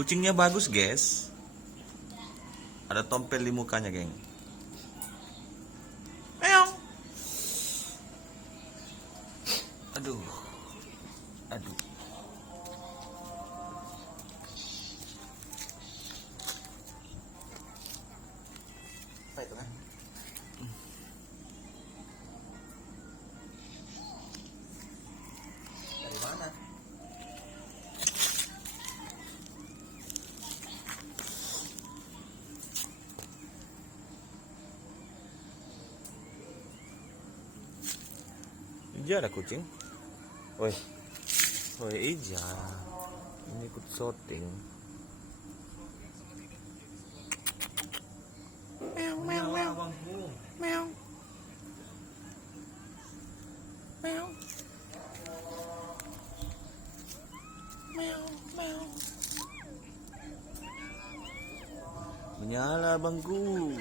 Kucingnya bagus, guys. Ada tompel di mukanya, geng. Meong. Aduh. Aduh. Apa itu, kan? Dari mana? Ija ada kucing. Woi. Woi, Ija. Ini ikut syuting. Meong, meong, meong. Meong. Meong. Meong, meong. Menyala bangku.